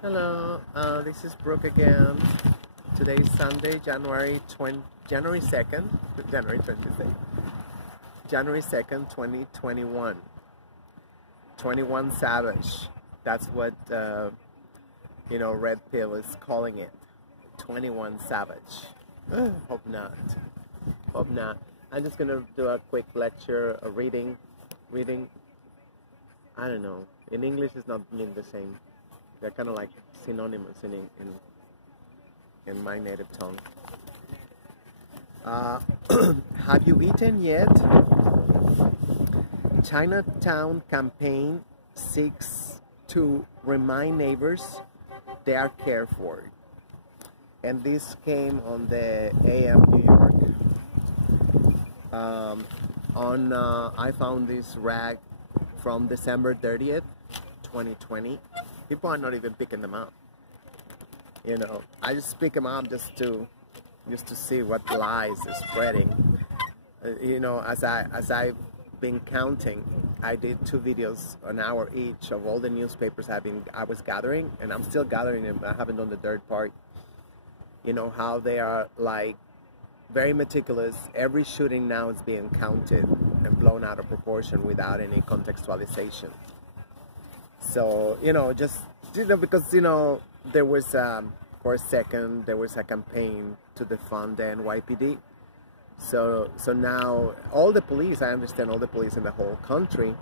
Hello, this is Brooke again. Today is Sunday, January 2nd, January 26th, January 2nd, 2021. 21 Savage. That's what, Red Pill is calling it. 21 Savage. Hope not. Hope not. I'm just going to do a quick lecture, a reading. I don't know. In English, it's not mean the same. They're kind of like synonymous in my native tongue. Have you eaten yet? Chinatown campaign seeks to remind neighbors they are cared for. And this came on the AM New York. I found this rag from December 30th, 2020. People are not even picking them up. I just pick them up just to see what lies is spreading. As I've been counting, I did 2 videos an hour each of all the newspapers I was gathering, and I'm still gathering them. I haven't done the third part. How they are like very meticulous. Every shooting now is being counted and blown out of proportion without any contextualization. So, because, there was, for a second, there was a campaign to defund the NYPD. So now all the police, I understand all the police in the whole country,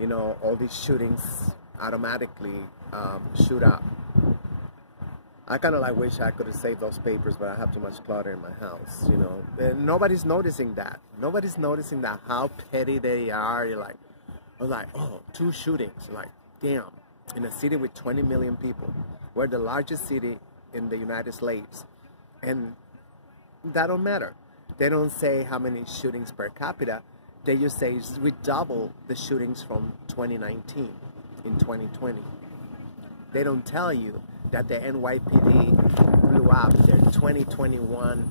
all these shootings automatically shoot up. I kind of wish I could have saved those papers, but I have too much clutter in my house, And nobody's noticing that. Nobody's noticing that, how petty they are. I was like, oh, 2 shootings. Like, damn, in a city with 20 million people. We're the largest city in the United States. And that don't matter. They don't say how many shootings per capita. They just say we double the shootings from 2019 in 2020. They don't tell you that the NYPD blew up their 2021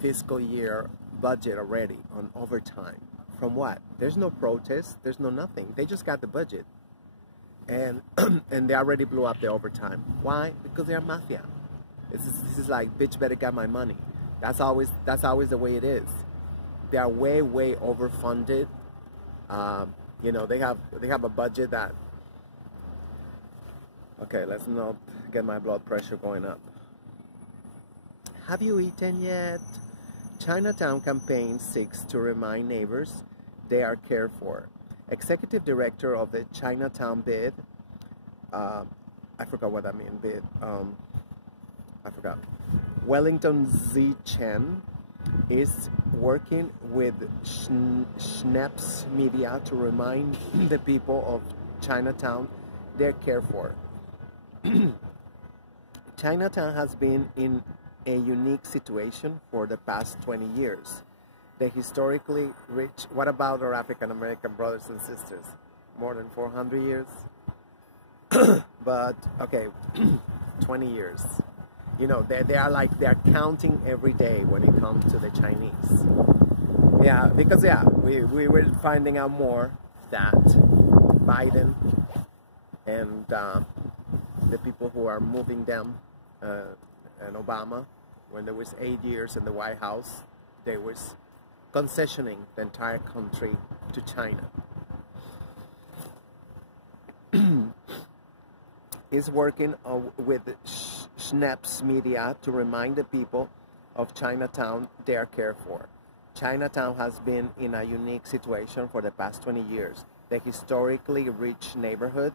fiscal year budget already on overtime. From what? There's no protest. There's no nothing. They just got the budget, and and they already blew up the overtime. Why? Because they're mafia. This is like, bitch, better get my money. That's always the way it is. They are way overfunded. They have a budget that. Okay, let's not get my blood pressure going up. Have you eaten yet? Chinatown campaign seeks to remind neighbors they are cared for. Executive Director of the Chinatown bid, I forgot what that means, bid, I forgot. Wellington Z. Chen is working with Schneps Media to remind the people of Chinatown they're cared for. Chinatown has been in a unique situation for the past 20 years. The historically rich, what about our African American brothers and sisters? More than 400 years? But, okay, 20 years. They're counting every day when it comes to the Chinese. Yeah, because, we were finding out more that Biden and the people who are moving them and Obama, when there was 8 years in the White House, they was concessioning the entire country to China. Is working with Schneps Media to remind the people of Chinatown they are cared for. Chinatown has been in a unique situation for the past 20 years. The historically rich neighborhood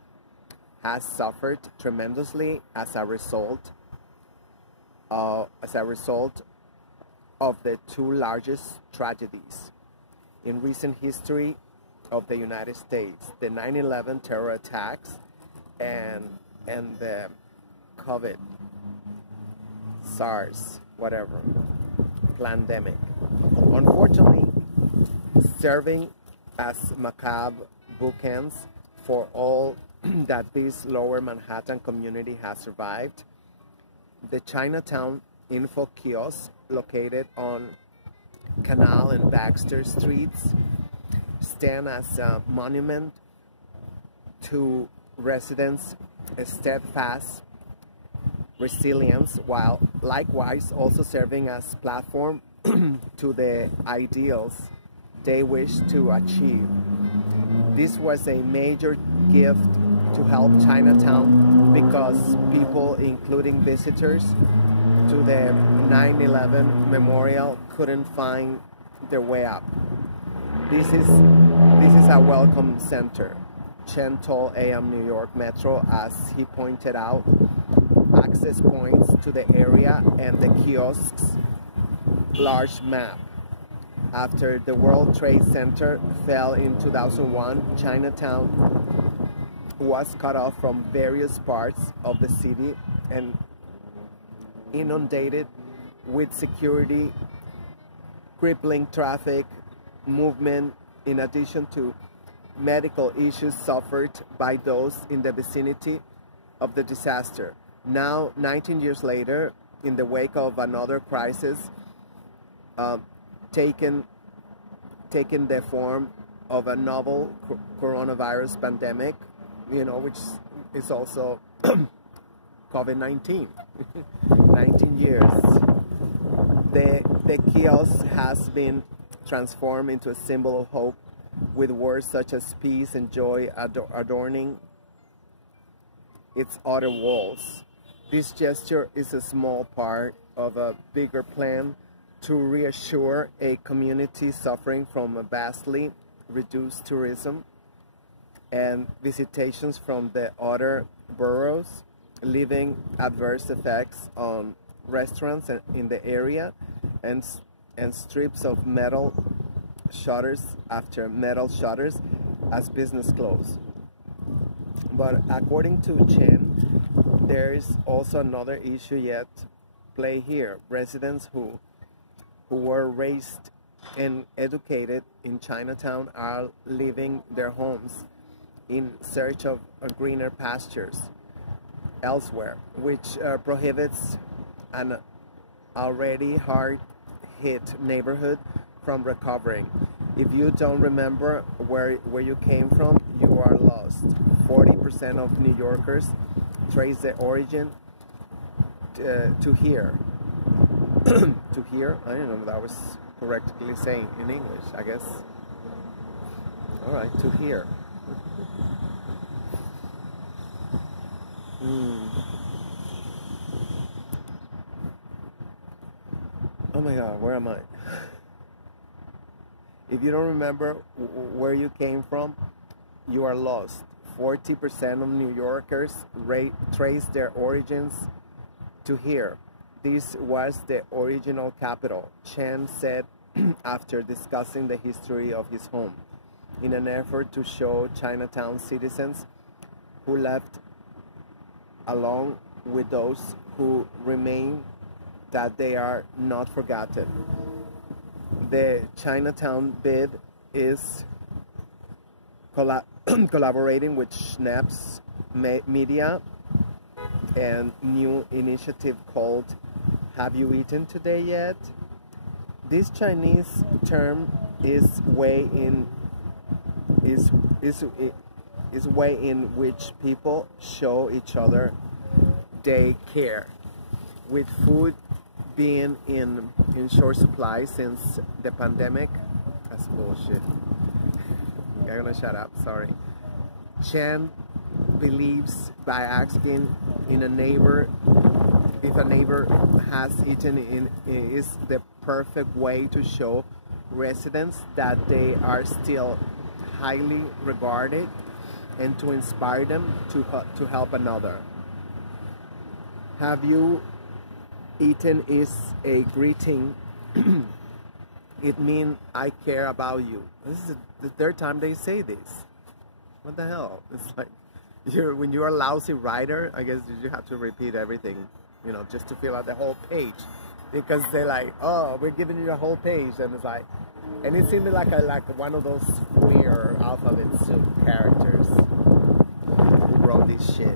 has suffered tremendously as a result of the 2 largest tragedies in recent history of the United States: the 9/11 terror attacks and the COVID, SARS, whatever, pandemic. Unfortunately, serving as macabre bookends for all that this lower Manhattan community has survived, the Chinatown info kiosk located on Canal and Baxter Streets stand as a monument to residents a steadfast resilience, while likewise also serving as platform to the ideals they wish to achieve. This was a major gift to help Chinatown because people, including visitors to the 9/11 memorial, couldn't find their way up. This is a welcome center. Chen told AM New York Metro as he pointed out access points to the area and the kiosks large map. After the World Trade Center fell in 2001, Chinatown was cut off from various parts of the city and inundated with security, crippling traffic movement, in addition to medical issues suffered by those in the vicinity of the disaster. Now, 19 years later, in the wake of another crisis, taken the form of a novel coronavirus pandemic, which is also COVID-19. 19 years. The kiosk has been transformed into a symbol of hope, with words such as peace and joy adorning its outer walls. This gesture is a small part of a bigger plan to reassure a community suffering from a vastly reduced tourism and visitations from the other boroughs, leaving adverse effects on restaurants in the area and strips of metal shutters after metal shutters as business closed. But according to Chen, there is also another issue yet play here. Residents who were raised and educated in Chinatown are leaving their homes in search of greener pastures elsewhere, which prohibits an already hard-hit neighborhood from recovering. If you don't remember where you came from, you are lost. 40% of New Yorkers trace the origin to here. To here? I don't know if that was correctly saying in English, I guess. Alright, to here. Oh my God, where am I? If you don't remember where you came from, you are lost. 40% of New Yorkers trace their origins to here. This was the original capital, Chen said after discussing the history of his home, in an effort to show Chinatown citizens who left along with those who remain that they are not forgotten. The Chinatown bid is collaborating with Schnaps Media and new initiative called Have You Eaten Today Yet? This Chinese term is way in which people show each other they care, with food being in short supply since the pandemic. That's bullshit. I'm gonna shut up, sorry. Chen believes by asking if a neighbor has eaten is the perfect way to show residents that they are still highly regarded and to inspire them to help another. Have you eaten is a greeting. It means I care about you. This is the third time they say this. What the hell? It's like when you're a lousy writer, I guess you have to repeat everything, just to fill out the whole page, because they're like, oh, we're giving you the whole page, and it's like, and it seemed like one of those weird alphabet soup characters who wrote this shit.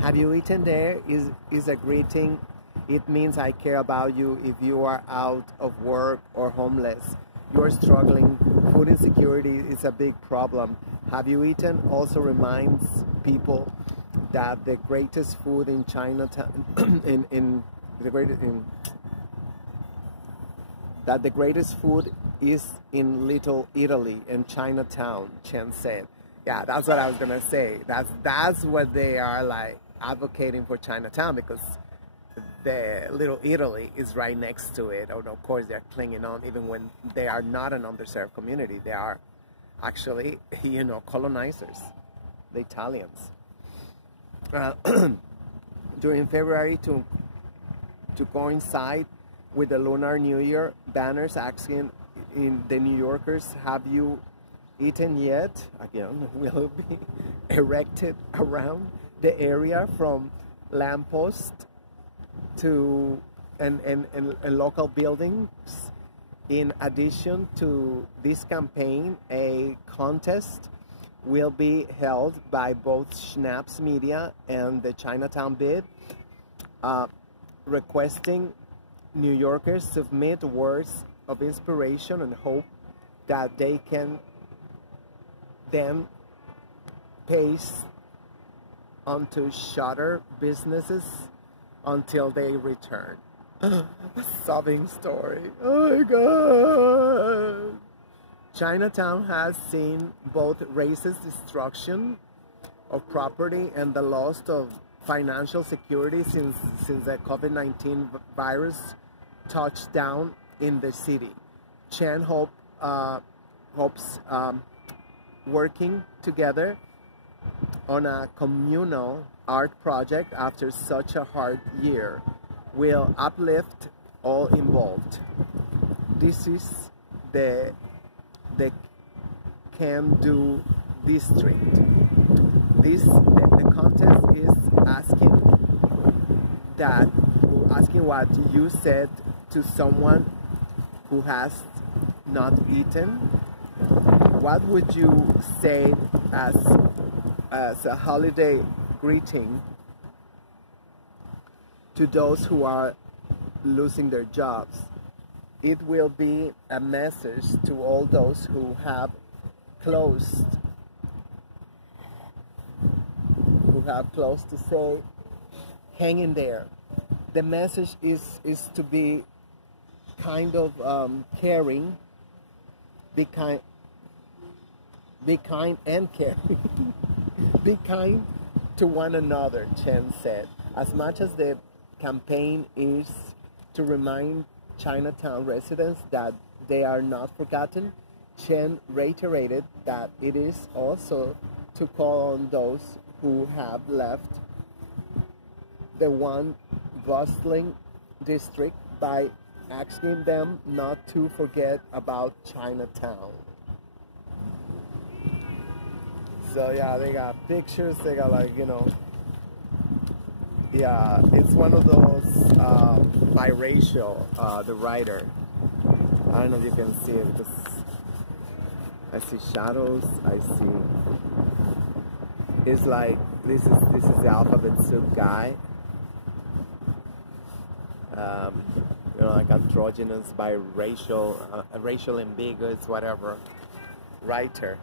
Have you eaten there is a greeting. It means I care about you if you are out of work or homeless. You are struggling. Food insecurity is a big problem. have you eaten also reminds people that the greatest food in Chinatown, that the greatest food is in Little Italy, in Chinatown, Chen said. Yeah, that's what I was gonna say. That's what they are like advocating for Chinatown, because the Little Italy is right next to it. And of course, they're clinging on even when they are not an underserved community. They are actually, you know, colonizers, the Italians. During February, to coincide with the Lunar New Year, banners asking in the New Yorkers, have you eaten yet? Again, will be erected around the area, from lampposts to and local buildings. In addition to this campaign, a contest will be held by both Schnaps Media and the Chinatown Bid, requesting New Yorkers submit words of inspiration and hope that they can then paste onto shutter businesses until they return. A sobbing story. Oh my God. Chinatown has seen both racist destruction of property and the loss of financial security since the COVID-19 virus touched down in the city. Chen hopes working together on a communal art project after such a hard year will uplift all involved. This is the Can-Do district. The contest is asking what you said to someone who has not eaten. What would you say as a holiday greeting to those who are losing their jobs? It will be a message to all those who have closed to say, hang in there. The message is to be kind of caring, be kind and caring. Be kind to one another, Chen said. As much as the campaign is to remind Chinatown residents that they are not forgotten, Chen reiterated that it is also to call on those who have left the one bustling district by asking them not to forget about Chinatown. So yeah, they got pictures, they got like, you know, yeah, it's one of those biracial, the writer. I don't know if you can see it because I see shadows, I see, it's like, this is the alphabet soup guy. You know, like androgynous, biracial, racial ambiguous, whatever, writer.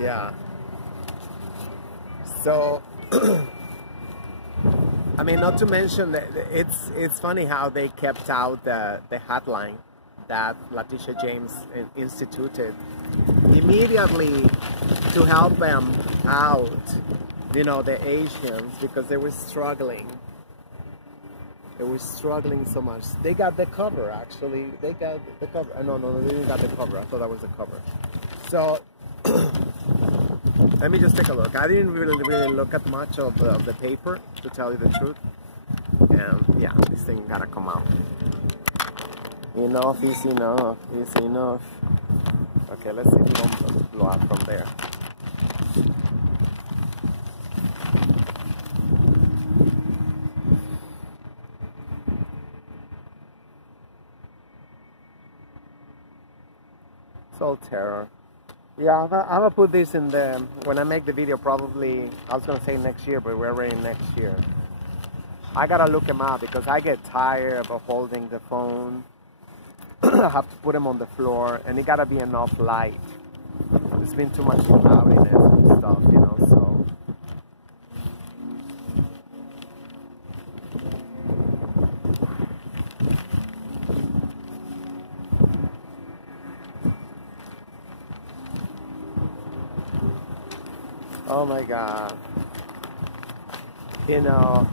Yeah. So, I mean, not to mention that it's funny how they kept out the hotline that Letitia James instituted immediately to help them out, you know, the Asians, because they were struggling. They were struggling so much. They got the cover, actually. They got the cover. No, they didn't got the cover. I thought that was the cover. So, let me just take a look. I didn't really look at much of the paper, to tell you the truth. And yeah, this thing gotta come out. Enough is enough. Is enough. Okay, let's see if we don't blow out from there. It's all terror. Yeah, I'm gonna put this in the, when I make the video, probably, I was gonna say next year, but we're already next year. I gotta look them up because I get tired of holding the phone I have to put them on the floor, and it gotta be enough light. There's been too much cloudiness and stuff, you know, so. Oh my God. You know,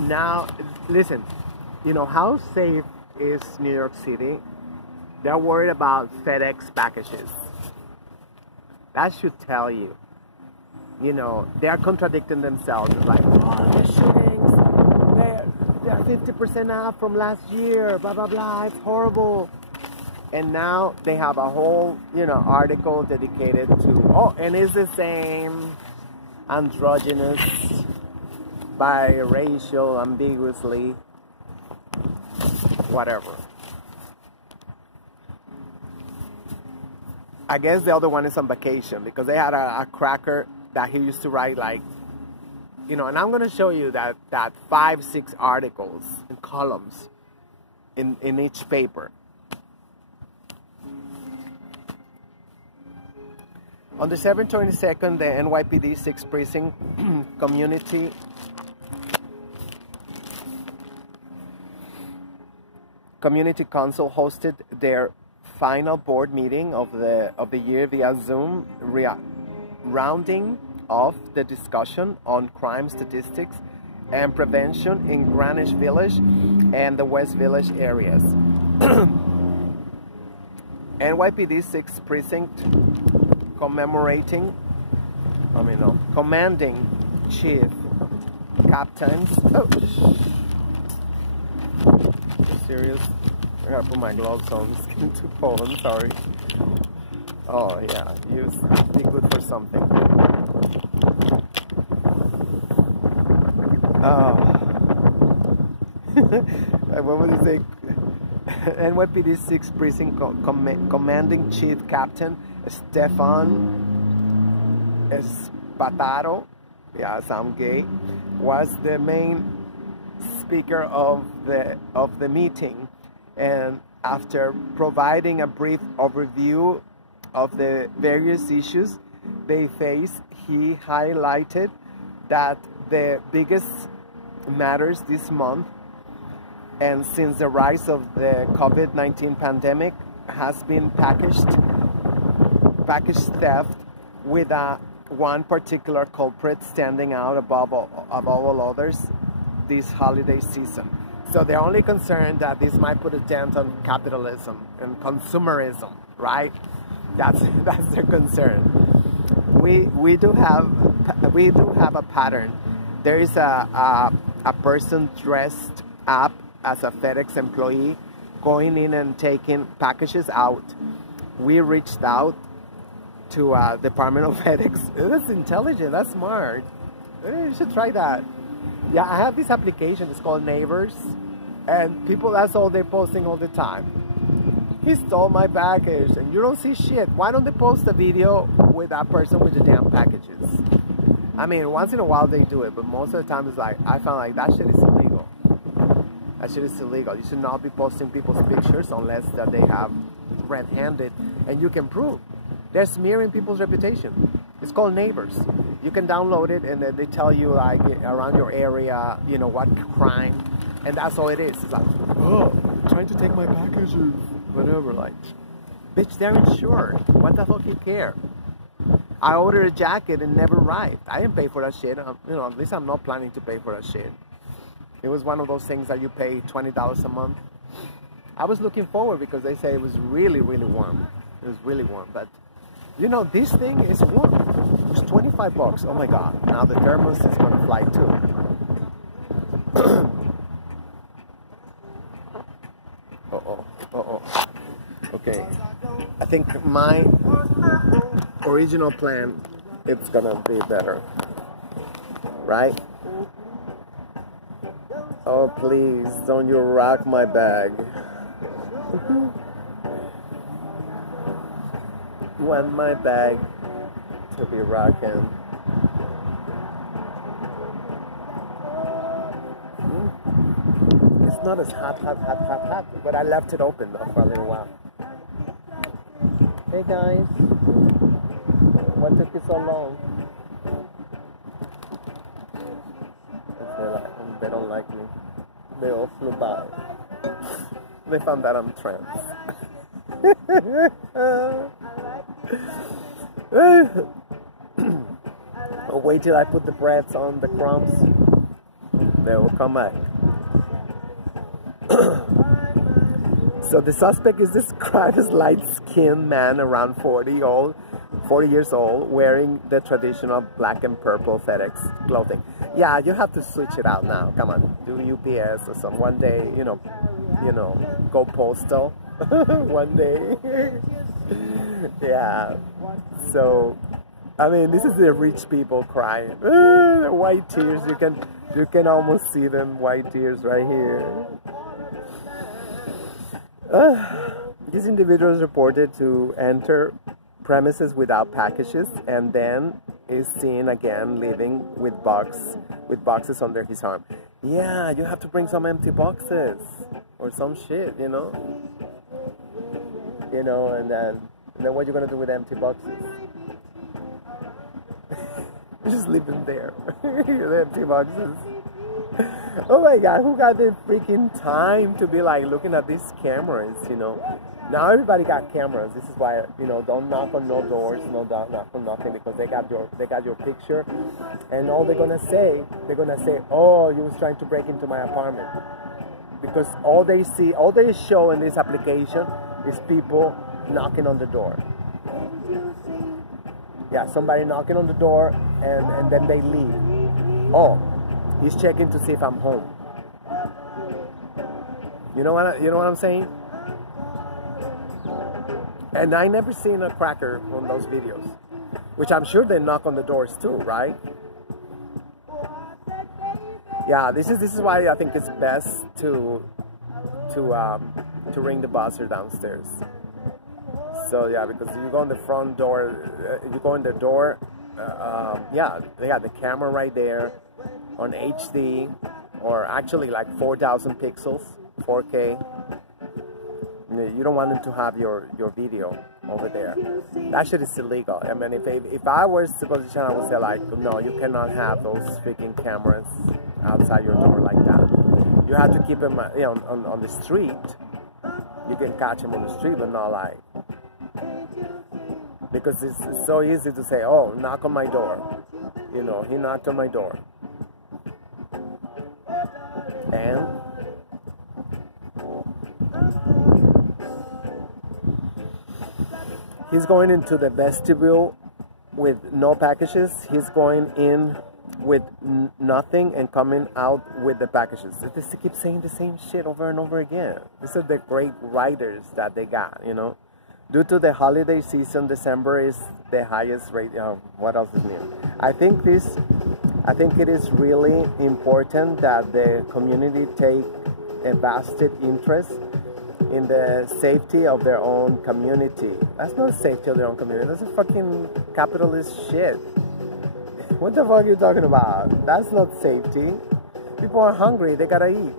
now, listen, you know, how safe is New York City? They're worried about FedEx packages. That should tell you. You know, they are contradicting themselves. It's like, oh, the shootings, they're 50% off from last year, blah, blah, blah, it's horrible. And now they have a whole, you know, article dedicated to, oh, and it's the same androgynous, biracial, ambiguously, whatever. I guess the other one is on vacation because they had a cracker that he used to write, like, you know, and I'm going to show you that 5-6 articles and columns in each paper. On December 22nd, the NYPD 6th Precinct Community Council hosted their final board meeting of the year via Zoom, rounding off the discussion on crime statistics and prevention in Greenwich Village and the West Village areas. NYPD 6th Precinct commanding chief captains. Oh, serious? I gotta put my gloves on. It's getting too cold. I'm sorry. Oh yeah, you be good for something. Oh. What would you say? NYPD 6th Precinct commanding chief captain Stefan Spataro, yeah, sound gay, was the main speaker of the meeting, and after providing a brief overview of the various issues they face, he highlighted that the biggest matters this month and since the rise of the COVID-19 pandemic has been package theft, with one particular culprit standing out above all others this holiday season. So they're only concerned that this might put a dent on capitalism and consumerism, right? That's their concern. We do have a pattern. There is a person dressed up as a FedEx employee going in and taking packages out. We reached out to Department of FedEx. That's intelligent, that's smart. You should try that. Yeah, I have this application, it's called Neighbors, and people, that's all they're posting all the time. He stole my package, and you don't see shit. Why don't they post a video with that person with the damn packages? I mean, once in a while they do it, but most of the time it's like, I found like that shit is illegal. That shit is illegal. You should not be posting people's pictures unless that they have red-handed, and you can prove. They're smearing people's reputation. It's called Neighbors. You can download it, and then they tell you like around your area, you know, what crime, and that's all it is. It's like, oh, trying to take my packages, whatever. Like, bitch, they're insured. What the fuck you care? I ordered a jacket and never arrived. I didn't pay for that shit. You know, at least I'm not planning to pay for that shit. It was one of those things that you pay $20 a month. I was looking forward because they say it was really, really warm. It was really warm, but you know, this thing is warm. It was 25 bucks. Oh my God. Now the thermos is going to fly too. Okay. I think my original plan, it's going to be better. Right? Oh, please, don't you rock my bag. Want my bag to be rocking. It's not as hot, but I left it open though for a little while. Hey guys, what took you so long? They don't like me. They all flew by. They found out I'm trans. I'll wait till I put the breads on the crumbs. They will come back. So the suspect is described as light-skinned man around 40 years old, wearing the traditional black and purple FedEx clothing. Yeah, you have to switch it out now. Come on, do UPS or some. One day, you know, go postal. One day. Yeah. So, I mean, this is the rich people crying. White tears. You can almost see them. White tears right here. This individual is reported to enter premises without packages and then is seen again leaving with boxes under his arm. Yeah, you have to bring some empty boxes or some shit, you know, and then what you're gonna do with empty boxes? Just leave them there. The empty boxes. Oh my God, who got the freaking time to be like looking at these cameras, you know? Now everybody got cameras. This is why, you know, don't knock on no doors, don't knock on nothing, because they got your picture, and all they're gonna say, oh, you was trying to break into my apartment. Because all they show in this application is people knocking on the door. Yeah, somebody knocking on the door and then they leave. Oh, he's checking to see if I'm home. You know what I'm saying? And I never seen a cracker on those videos, which I'm sure they knock on the doors too, right? Yeah, this is why I think it's best to ring the buzzer downstairs. So yeah, because you go in the front door, you go in the door. Yeah, they got the camera right there on HD, or actually like 4,000 pixels, 4K. You don't want them to have your video over there. That shit is illegal. I mean, if I was to position, I would say like, no, you cannot have those freaking cameras outside your door like that. You have to keep them, you know, on the street. You can catch them on the street, but not like, because it's so easy to say, oh, knock on my door. You know, he knocked on my door. And he's going into the vestibule with no packages. He's going in with nothing and coming out with the packages. They keep saying the same shit over and over again. These are the great writers that they got, you know. Due to the holiday season, December is the highest rate. What else is new? I think it is really important that the community take a vested interest in the safety of their own community. That's not safety of their own community. That's a fucking capitalist shit. What the fuck are you talking about? That's not safety. People are hungry. They gotta eat.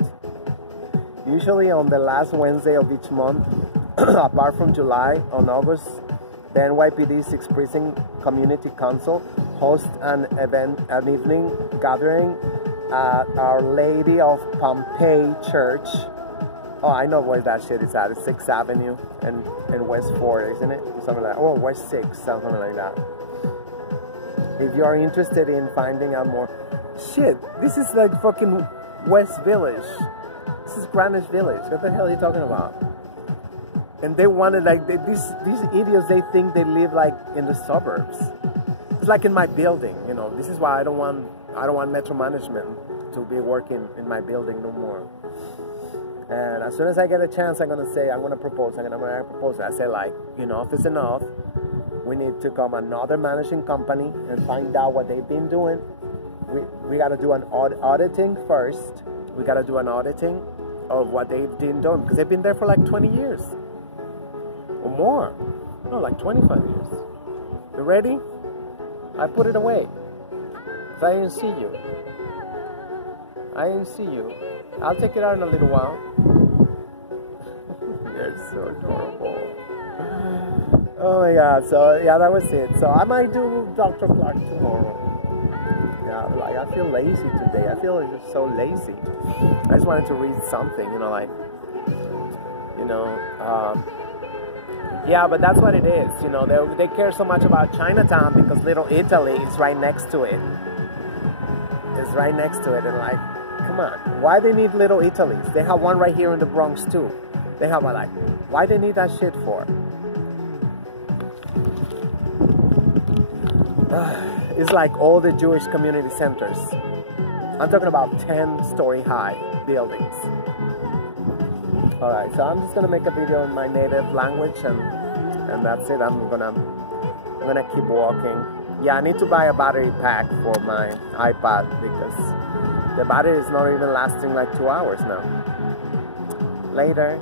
Usually on the last Wednesday of each month, apart from July, on August, the NYPD 6th Precinct Community Council hosts an evening gathering at Our Lady of Pompeii Church. Oh, I know where that shit is at. It's 6th Avenue and West 4th, isn't it? Something like that. Oh, West 6th, something like that. If you are interested in finding out more... Shit, this is like fucking West Village. This is Greenwich Village. What the hell are you talking about? And they wanted, like, these idiots, they think they live like in the suburbs. It's like in my building, you know. This is why I don't want Metro Management to be working in my building no more. And as soon as I get a chance, I'm gonna propose. I'm gonna propose. I say, like, enough is enough. We need to come another managing company and find out what they've been doing. We gotta do an auditing first. We gotta do an auditing of what they've been doing, because they've been there for like 20 years or more. No, like 25 years. You ready? I put it away. So I didn't see you. I'll take it out in a little while. They're so adorable. Oh my god, so yeah, that was it. So I might do Dr. Clark tomorrow. Yeah, like I feel lazy today. I feel just so lazy. I just wanted to read something, you know, like, you know, yeah, but that's what it is, you know, they care so much about Chinatown because Little Italy is right next to it. It's right next to it, and like, come on, why they need Little Italies? They have one right here in the Bronx too. They have a, like, why they need that shit for? It's like all the Jewish community centers. I'm talking about 10-story high buildings. Alright, so I'm just gonna make a video in my native language, and that's it. I'm gonna keep walking. Yeah, I need to buy a battery pack for my iPad because the battery is not even lasting like 2 hours now. Later.